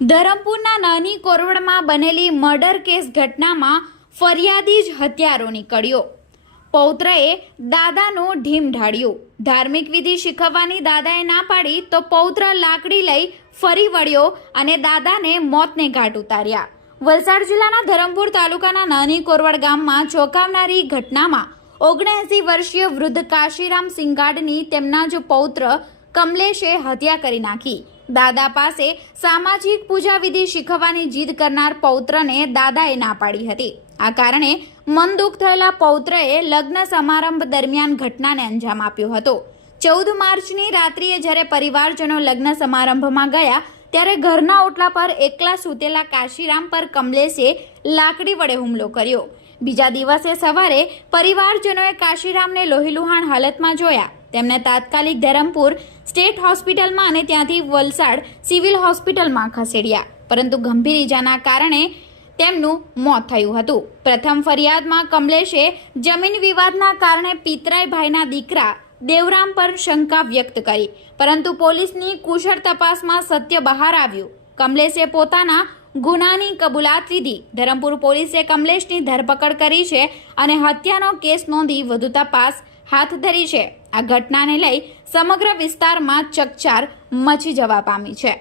ધરમપુરના નાની કોરવડમાં બનેલી murder case ઘટનામાં ફરિયાદી જ હત્યારો નીકળ્યો. પૌત્રએ દાદાનો ઢીમ ઢાળ્યું. ધાર્મિક વિધિ શીખવવાની દાદાએ ના પાડી તો પૌત્ર લાકડી લઈ ફરી વળ્યો અને દાદાને મોતને ઘાટ ઉતાર્યા. વલસાડ જિલ્લાના ધરમપુર તાલુકાના નાની કોરવડ ગામમાં ચોંકાવનારી ઘટનામાં ઓગણએંસી વર્ષીય વૃદ્ધ કાશીરામ સિંગાડની તેમના જ પૌત્ર કમલેશે હત્યા કરી નાખી. દાદા પાસે સામાજિક પૂજા વિધિ શીખવવાની જીદ કરનાર પૌત્રને દાદાએ ના પાડી હતી. આ કારણે મન દુઃખ થયેલા પૌત્રએ લગ્ન સમારંભ દરમિયાન ઘટનાને અંજામ આપ્યો હતો. ચૌદ માર્ચની રાત્રિએ જ્યારે પરિવારજનો લગ્ન સમારંભમાં ગયા, ત્યારે ઘરના ઓટલા પર એકલા સૂતેલા કાશીરામ પર કમલેશે લાકડી વડે હુમલો કર્યો. બીજા દિવસે સવારે પરિવારજનોએ કાશીરામને લોહીલુહાણ હાલતમાં જોયા. તેમને તાત્કાલિક ધરમપુર સ્ટેટ હોસ્પિટલમાં અને ત્યાંથી વલસાડ સિવિલ હોસ્પિટલમાં ખસેડ્યા. પરંતુ ગંભીર ઈજાના કારણે તેમનું મોત થયું હતું. પ્રથમ ફરિયાદમાં કમલેશે જમીન વિવાદના કારણે પિતરાઈ ભાઈના દીકરા દેવરામ પર શંકા વ્યક્ત કરી. પરંતુ પોલીસની કુશળ તપાસમાં સત્ય બહાર આવ્યું. કમલેશે પોતાના ગુનાની કબૂલાત લીધી. ધરમપુર પોલીસે કમલેશની ધરપકડ કરી છે અને હત્યાનો કેસ નોંધી વધુ તપાસ હાથ ધરી છે. આ ઘટનાને લઈ સમગ્ર વિસ્તારમાં ચકચાર મચી જવા પામી છે.